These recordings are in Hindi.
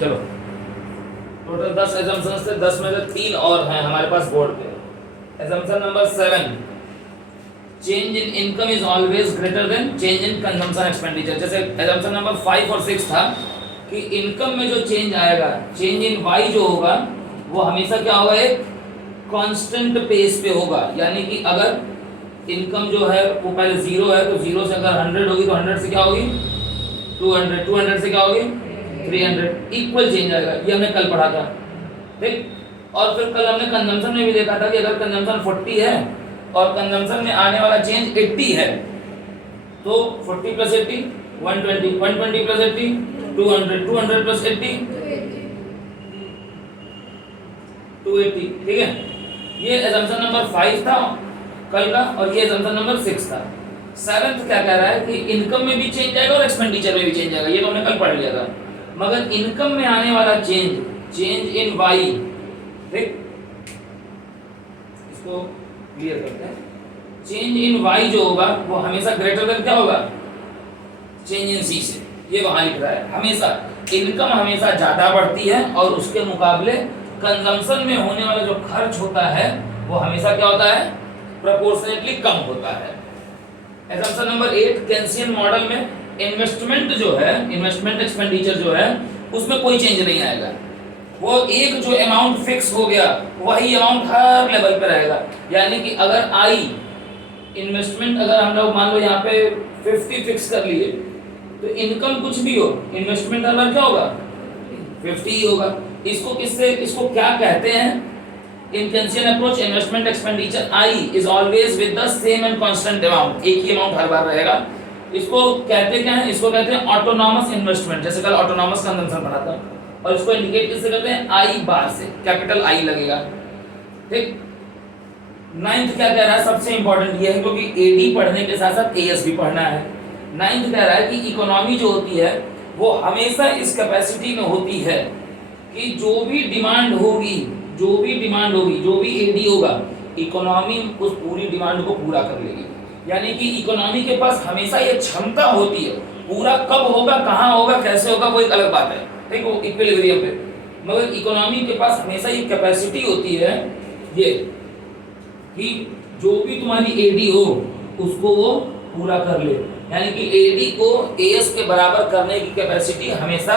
चलो टोटल 10 एजम्पशंस थे, 10 में से 3 और हैं हमारे पास बोर्ड पे। Assumption number 7, change in income is always greater than change in consumption expenditure. जैसे एजम्पशन नंबर 5 और 6 था कि इनकम में जो चेंज आएगा, चेंज इन वाई जो होगा वो हमेशा क्या होगा, एक कांस्टेंट पेस पे होगा। यानी कि अगर इनकम जो है वो पहले 0 है तो 0 से अगर 100 होगी तो 100 से क्या होगी 200, 200 से क्या होगी 300, इक्वल चेंज आएगा। ये हमने कल पढ़ा था, ठीक। और फिर कल हमने कंजम्पशन में भी देखा था कि अगर कंजम्पशन 40 है और कंजम्पशन में आने वाला चेंज 80 है तो 40 प्लस 80 120, 120 प्लस 80 200, 200 प्लस 80 280, ठीक है। ये एजम्पशन नंबर 5 था कल का और ये एजम्पशन नंबर 6 था। 7th क्या कह रहा है कि इनकम में भी चेंज आएगा और एक्सपेंडिचर में भी चेंज आएगा, ये तो हमने कल पढ़ लिया था। मगर इनकम में आने वाला चेंज, चेंज इन वाई, ठीक, इसको क्लियर करते हैं। चेंज इन वाई जो होगा वो हमेशा ग्रेटर देन क्या होगा, चेंज इन सी से। ये वहां लिख रहा है हमेशा इनकम हमेशा ज्यादा बढ़ती है और उसके मुकाबले कंजम्पशन में होने वाला जो खर्च होता है वो हमेशा क्या होता है, प्रोपोर्शनेटली कम होता है। एजम्पशन नंबर 8, केंसियन मॉडल में इन्वेस्टमेंट जो है, इन्वेस्टमेंट एक्सपेंडिचर जो है उसमें कोई चेंज नहीं आएगा। वो एक जो अमाउंट फिक्स हो गया वही अमाउंट हर लेवल पे रहेगा। यानी कि अगर आई इन्वेस्टमेंट, अगर हम लोग मान लो यहाँ पे 50 फिक्स कर लिए तो इनकम कुछ भी हो, इन्वेस्टमेंट हर बार क्या होगा 50 ही होगा। इसको किससे, इसको क्या कहते हैं, in Keynesian approach investment expenditure I is always with the same and constant amount, एक ही अमाउंट हर बार रहेगा। इसको कहते क्या है, इसको कहते हैं ऑटोनॉमस इन्वेस्टमेंट। जैसे कल ऑटोनॉमस कंजम्पशन पढ़ा था और इसको इंडिकेट किससे करते हैं, आई बार से, कैपिटल आई लगेगा, ठीक। 9th क्या कह रहा है, सबसे इंपॉर्टेंट ये है क्योंकि एडी पढ़ने के साथ साथ एएस भी पढ़ना है। 9th कह रहा है कि इकोनॉमी जो होती है वो हमेशा इस कैपेसिटी में होती है कि जो भी डिमांड होगी, जो भी डिमांड होगी, जो भी एडी होगा, इकोनॉमी उस पूरी डिमांड को पूरा कर लेगी। यानी कि इकोनॉमी के पास हमेशा ये क्षमता होती है, पूरा कब होगा, कहाँ होगा, कैसे होगा वो एक अलग बात है, ठीक, वो इक्विलिब्रियम पे। मगर इकोनॉमी के पास हमेशा ये कैपेसिटी होती है ये कि जो भी तुम्हारी एडी हो उसको वो पूरा कर ले। यानी कि एडी को एएस के बराबर करने की कैपेसिटी हमेशा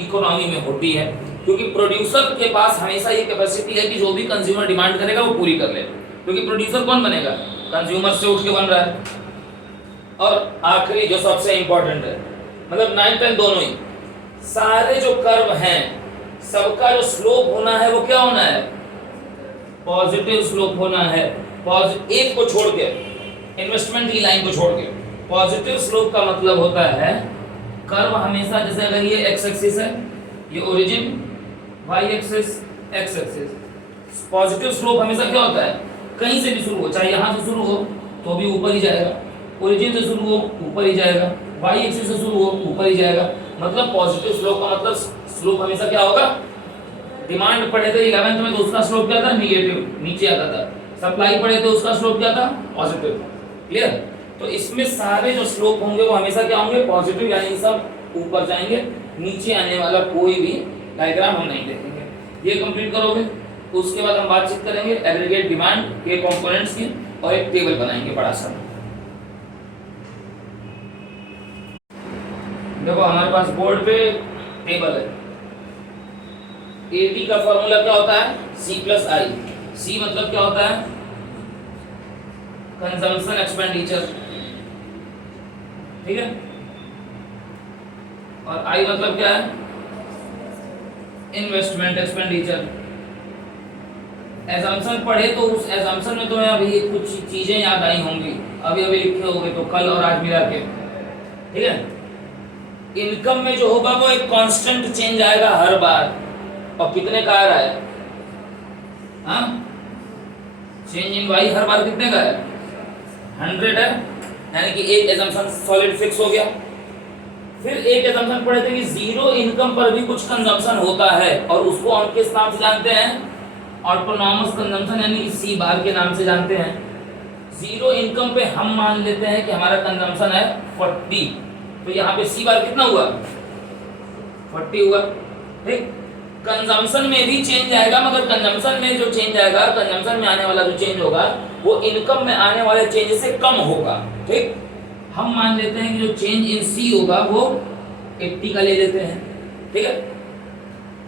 इकोनॉमी में होती है, क्योंकि प्रोड्यूसर के पास हमेशा ये कैपेसिटी है कि जो भी कंज्यूमर डिमांड करेगा वो पूरी कर ले। क्योंकि प्रोड्यूसर कौन बनेगा, कंज्यूमर से उठ के बन रहा है। और आखिरी जो सबसे इंपॉर्टेंट है, मतलब 9 10 दोनों ही, सारे जो कर्व हैं सबका जो स्लोप होना है वो क्या होना है, पॉजिटिव स्लोप होना है। एक को छोड़ के, इन्वेस्टमेंट की लाइन को छोड़ के, पॉजिटिव स्लोप का मतलब होता है कर्व हमेशा, जैसे अगर ये एक्स एक्सिस है, ये origin, Y axis, X axis, positive slope हमेशा क्या होता है, कहीं से भी शुरू हो, चाहे यहाँ से शुरू हो तो भी ऊपर ही जाएगा, ओरिजिन से शुरू हो ऊपर ही जाएगा, वाई एक्सिस से शुरू हो ऊपर ही जाएगा। मतलब पॉजिटिव स्लोप का मतलब स्लोप हमेशा क्या होगा, डिमांड पढ़े थे 11th में तो उसका स्लोप क्या था, निगेटिव, नीचे आता था। सप्लाई पढ़े थे उसका स्लोप क्या था, पॉजिटिव, क्लियर। तो इसमें सारे जो स्लोप होंगे वो हमेशा क्या होंगे, पॉजिटिव, यानी सब ऊपर जाएंगे, नीचे आने वाला कोई भी डायग्राम हम नहीं देखेंगे। ये कंप्लीट करोगे उसके बाद हम बातचीत करेंगे एग्रीगेट डिमांड के कंपोनेंट्स की और एक टेबल बनाएंगे बड़ा सा। देखो हमारे पास बोर्ड पे टेबल है। एडी का फॉर्मूला क्या होता है, सी प्लस आई। सी मतलब क्या होता है, कंजम्पशन एक्सपेंडिचर, ठीक है। और आई मतलब क्या है, इन्वेस्टमेंट एक्सपेंडिचर। एजम्पशन पढ़े तो उस एजम्पशन में तुम्हें अभी कुछ चीजें याद आई होंगी, अभी अभी लिखे होंगे तो कल और आज मिला के, ठीक है। इनकम में जो होगा वो एक कांस्टेंट चेंज आएगा हर बार, और कितने का आ रहा है, हाँ, चेंज इन वाई हर बार कितने का है, 100 है। यानी कि एक एजम्पशन सॉलिड फिक्स हो गया। फिर एक एजम्पशन पढ़े थे कि जीरो इनकम पर भी कुछ कंजम्पशन होता है और उसको हम किस नाम से जानते हैं, ऑटोनॉमस कंजम्पशन, यानी कि सी बार के नाम से जानते हैं। जीरो इनकम पे हम मान लेते हैं कि हमारा कंजम्पशन है 40, तो यहाँ पे सी बार कितना हुआ, 40 हुआ। ठीक। कंजम्पशन में भी चेंज आएगा, मगर कंजम्पशन में जो चेंज आएगा, कंजम्पशन में आने वाला जो चेंज होगा वो इनकम में आने वाले चेंज से कम होगा। ठीक, हम मान लेते हैं कि जो चेंज इन सी होगा वो 80 का ले लेते हैं। ठीक है,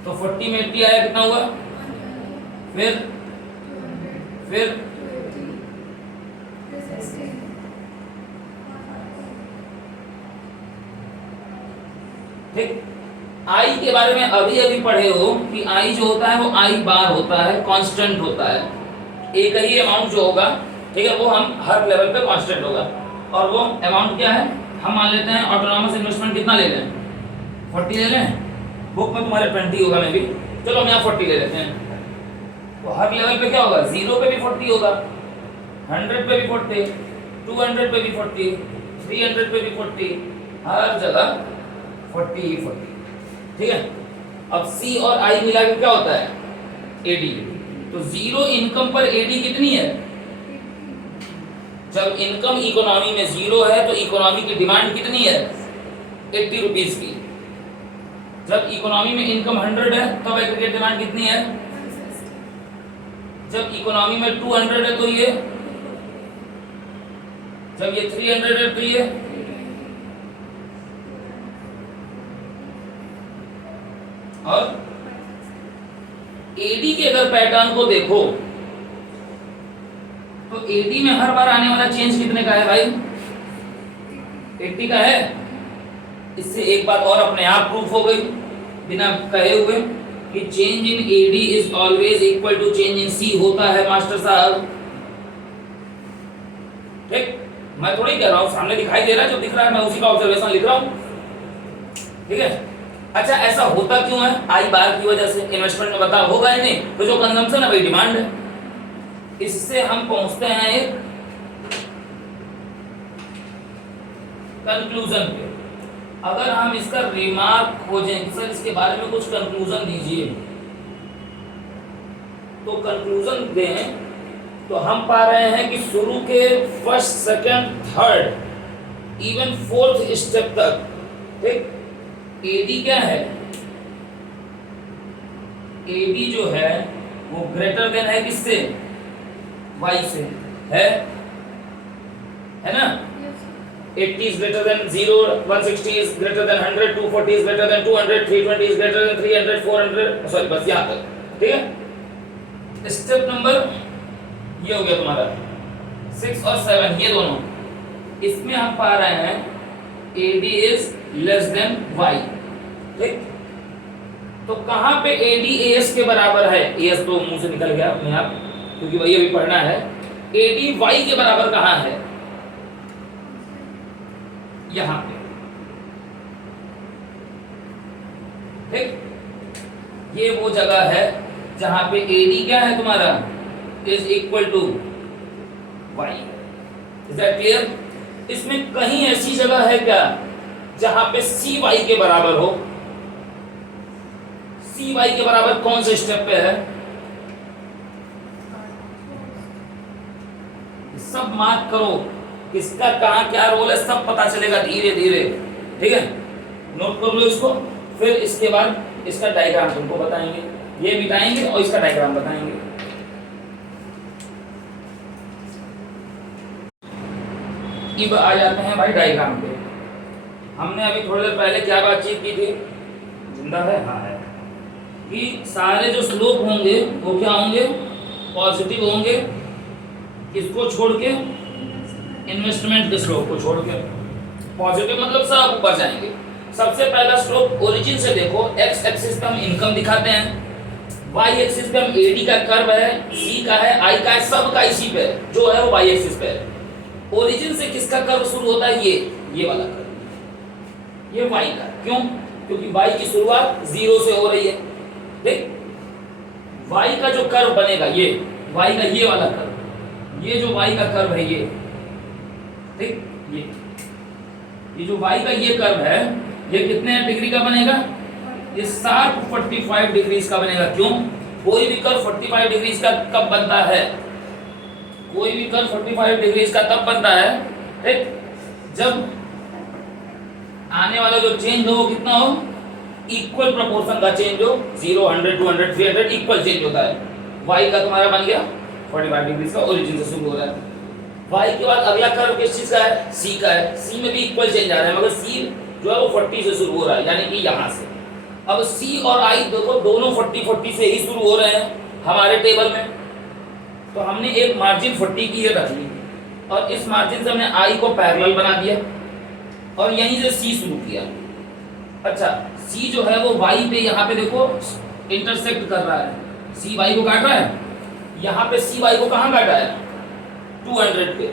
तो 40 में 80 आया, कितना हुआ? फिर ठीक, आई के बारे में अभी अभी पढ़े हो कि आई जो होता है वो आई बार होता है, कांस्टेंट होता है। एक ही अमाउंट जो होगा, ठीक है, वो हम हर लेवल पे कांस्टेंट होगा। और वो अमाउंट क्या है, हम मान लेते हैं ऑटोनॉमस इन्वेस्टमेंट कितना ले लें, 40 ले लें। बुक में तुम्हारे 20 होगा, मैं भी, चलो हम यहाँ 40 ले लेते हैं। तो हर लेवल पे क्या होगा, 0 पे भी 40 होगा, 100 पे भी 40, 200 पे भी 40, 300 पे भी 40, हर जगह 40 ही 40। ठीक है, अब सी और आई मिला के क्या होता है, एडी। तो जीरो इनकम पर एडी कितनी है? जब इनकम इकोनॉमी में 0 है तो इकोनॉमी की डिमांड कितनी है, 80 रुपीज की। जब इकोनॉमी में इनकम 100 है तब एग्रीगेट डिमांड कितनी है? जब इकोनॉमी में 200 है तो ये, जब ये 300 है तो ये, और एडी के अगर पैटर्न को देखो तो एडी में हर बार आने वाला चेंज कितने का है भाई, 80 का है। इससे एक बात और अपने आप प्रूफ हो गई बिना कहे हुए कि change in AD is always equal to change in C होता है मास्टर साहब। ठीक, मैं थोड़ी कह रहा हूं, सामने दिखाई दे रहा है, जो दिख रहा है मैं उसी का ऑब्जर्वेशन लिख रहा हूं। ठीक है, अच्छा ऐसा होता क्यों है, आई बार की वजह से। इन्वेस्टमेंट में बता होगा ही नहीं, तो जो कंजम्पशन है वही डिमांड है। इससे हम पहुंचते हैं एक कंक्लूजन पे। अगर हम इसका रिमार्क खोजें, सर इसके बारे में कुछ कंक्लूजन दीजिए, तो कंक्लूजन दें तो हम पा रहे हैं कि शुरू के first, second, third, even fourth step तक, ठीक, एडी क्या है, एडी जो है वो ग्रेटर देन है किससे, वाई से, है ना। 80 is greater than 0, 160 is greater than 100, 240 is greater than 200, 320 is greater than 300, 400, sorry बस यहाँ तक। ठीक है, स्टेप नंबर ये हो गया तुम्हारा 6 और 7, ये दोनों, इसमें हम पा रहे हैं AD is less than Y। ठीक, तो कहाँ पे AD AS के बराबर है, AS तो मुंह से निकल गया अपने आप क्योंकि वही अभी पढ़ना है। AD Y के बराबर कहाँ है, यहां पे। ठीक, ये वो जगह है जहां पे AD क्या है तुम्हारा, is equal to Y। Is that clear? इसमें कहीं ऐसी जगह है क्या जहां पे CY के बराबर हो? CY के बराबर कौन से स्टेप पे है? सब मार्क करो, किसका कहाँ क्या रोल है सब पता चलेगा धीरे धीरे। ठीक है, नोट कर लो इसको, फिर इसके बाद इसका डायग्राम तुमको बताएंगे, ये मिटाएंगे और इसका डायग्राम बताएंगे। अब आ जाते हैं भाई डायग्राम पे। हमने अभी थोड़ी देर पहले क्या बातचीत की थी, जिंदा है, हाँ है, कि सारे जो स्लोप होंगे वो क्या होंगे, पॉजिटिव होंगे। किसको छोड़ के, इन्वेस्टमेंट के स्लोप को छोड़ के। पॉजिटिव मतलब सब ऊपर जाएंगे। सबसे पहला स्लोप ओरिजिन से देखो, एक्स एक्सिस पे हम इनकम दिखाते हैं, वाई एक्सिस पे हम एडी का कर्व है, सी का है, आई का है, सब का इसी पे जो है वो वाई एक्सिस पे है। ओरिजिन से किसका कर्व शुरू होता है, ये वाला कर्व, ये वाई का। क्यों? क्योंकि वाई की शुरुआत 0 से हो रही है। ठीक, वाई का जो कर्व बनेगा, ये वाई का ये वाला कर्व, ये जो वाई का कर्व है ये, ठीक, ये जो y का ये कर्व है ये कितने डिग्री का बनेगा, ये शार्प 45 डिग्रीज का बनेगा। क्यों? कोई भी कर्व 45 डिग्रीज का कब बनता है, कोई भी कर्व 45 डिग्रीज का तब बनता है, ठीक, जब आने वाला जो चेंज हो वो कितना हो, इक्वल प्रोपोर्शन का चेंज हो, 0 100 200 300 इक्वल चेंज होता है। y का तुम्हारा बन गया 45 डिग्री का, ओरिजिन से शुरू हो रहा है। y के बाद अगला कर्व किस चीज का है, c का है। c में भी इक्वल चेंज आ रहा है, मगर c जो है वो 40 से शुरू हो रहा है, यानी कि यहाँ से। अब c और i देखो दोनों 40 40 से ही शुरू हो रहे हैं हमारे टेबल में, तो हमने एक मार्जिन 40 की ये रख ली और इस मार्जिन से हमने i को पैरेलल बना दिया और यहीं से c शुरू किया। अच्छा, c जो है वो y पे यहाँ पे देखो इंटरसेक्ट कर रहा है, c y को काट रहा है, यहाँ पे c y को कहाँ काटा है, 200 पे,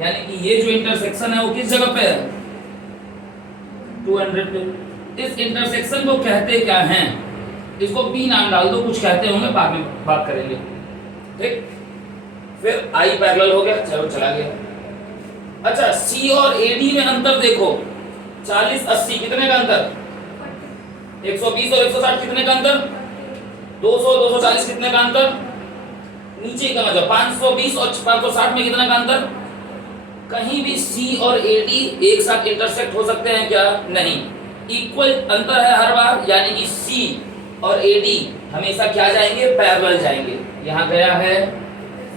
यानी कि ये जो इंटरसेक्शन है वो किस जगह पे है, 200 पे। इस इंटरसेक्शन को कहते क्या हैं, इसको p नाम डाल दो, कुछ कहते होंगे बाद में बात करेंगे, ठीक। फिर i पैरेलल हो गया, चलो चला गया। अच्छा, c और AD में अंतर देखो, 40 80 कितने का अंतर, 120 और 160 कितने का अंतर, 200 240 कितने का अंतर, नीचे का मतलब 520 और 560 में कितने का अंतर। कहीं भी C और AD एक साथ इंटरसेक्ट हो सकते हैं क्या, नहीं, इक्वल अंतर है हर बार, यानी कि C और AD हमेशा क्या जाएंगे, पैरेलल जाएंगे। यहाँ गया है,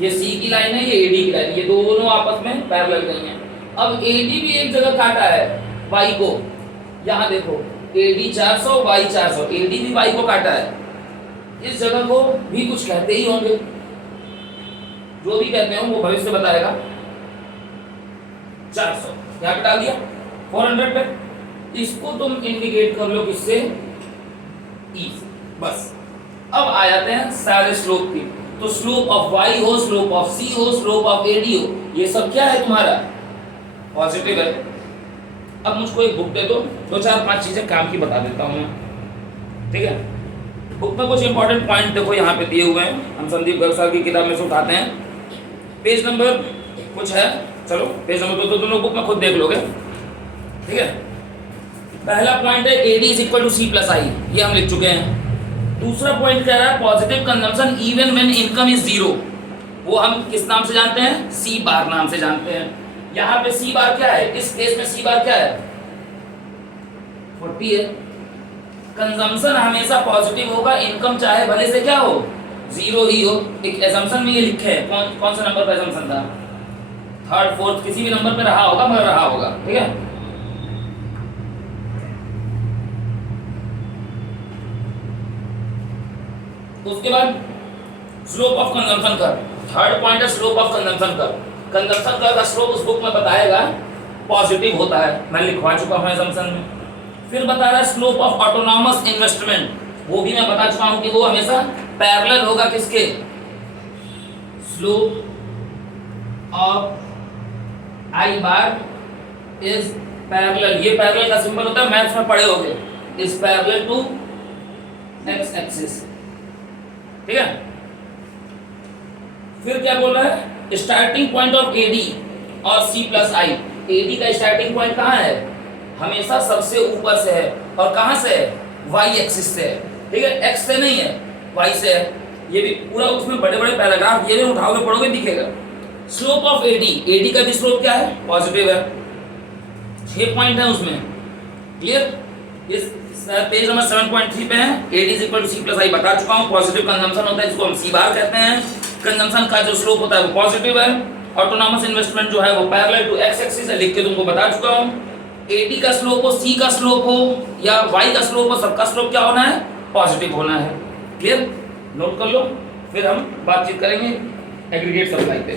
ये C की लाइन है, ये AD की लाइन, ये दोनों आपस में पैरेलल गई हैं। अब AD भी एक जगह काटा है Y को, यहाँ देखो AD 400 Y 400, AD भी Y को काटा है। इस जगह को भी कुछ कहते ही होंगे, जो भी कहते हो वो भविष्य बताएगा। 400 यहाँ पे डाल दिया, 400 पे, इसको तुम इंडिकेट कर लो किससे, E से, बस। अब आ जाते हैं सारे स्लोप की, तो स्लोप ऑफ y हो, स्लोप ऑफ c हो, स्लोप ऑफ AD हो, ये सब क्या है तुम्हारा, पॉजिटिव है। अब मुझको एक बुक दे दो, 2-4-5 चीजें काम की बता देता हूँ मैं, ठीक है। बुक में कुछ इंपॉर्टेंट पॉइंट देखो यहाँ पे दिए हुए हैं, हम संदीप गर्ग साहब की किताब में से उठाते हैं। पेज नंबर कुछ है, चलो पेज नंबर तो तुम लोग बुक में खुद देख लोगे, ठीक है। पहला पॉइंट है AD is equal to C plus I, ये हम लिख चुके हैं। दूसरा पॉइंट कह रहा है positive consumption even when income is zero, वो हम किस नाम से जानते हैं, C बार नाम से जानते हैं। यहाँ पे C बार क्या है, इस केस में C बार क्या है, 40 है। कंजम्पशन हमेशा पॉजिटिव होगा, इनकम चाहे भले से क्या हो, जीरो ही हो। एक एजम्पशन में ये लिखे है, कौन सा नंबर पर एजम्पशन था, 3rd 4th किसी भी नंबर पे रहा होगा, मगर रहा होगा, ठीक है। उसके बाद slope of consumption curve, third point है slope of consumption curve. Consumption curve का स्लोप उस बुक में बताएगा पॉजिटिव होता है, मैं लिखवा चुका हूं एजम्पशन में। फिर बता रहा है स्लोप ऑफ ऑटोनॉमस इन्वेस्टमेंट, वो भी मैं बता चुका हूं कि वो हमेशा पैरेलल होगा किसके, slope of I bar is parallel, ये पैरेलल का सिंबल होता है, मैथ्स में पढ़े होगे, is parallel to x axis, ठीक है। फिर क्या बोल रहा है, स्टार्टिंग पॉइंट ऑफ AD और C प्लस I, AD का स्टार्टिंग पॉइंट कहाँ है, हमेशा सबसे ऊपर से है, और कहाँ से है, y एक्सिस से है, ठीक है, x से नहीं है, y से है। ये भी पूरा उसमें बड़े बड़े पैराग्राफ ये उठाओगे पढ़ोगे दिखेगा। स्लोप ऑफ AD का भी स्लोप क्या है, पॉजिटिव है, 6 पॉइंट है उसमें, क्लियर। इस पेज नंबर 7.3 पे है, AD is equal to C plus I बता चुका हूँ। पॉजिटिव कंजम्पशन होता है, इसको हम C बार कहते हैं। कंजम्पशन का जो स्लोप होता है वो पॉजिटिव है। ऑटोनॉमस इन्वेस्टमेंट जो है वो पैरेलल टू x एक्सिस है, लिख के तुमको बता चुका हूँ। AD का स्लोप हो, C का स्लोप हो या Y का स्लोप हो, सबका स्लोप क्या होना है, पॉजिटिव होना है, क्लियर। नोट कर लो, फिर हम बातचीत करेंगे एग्रीगेट सप्लाई पे।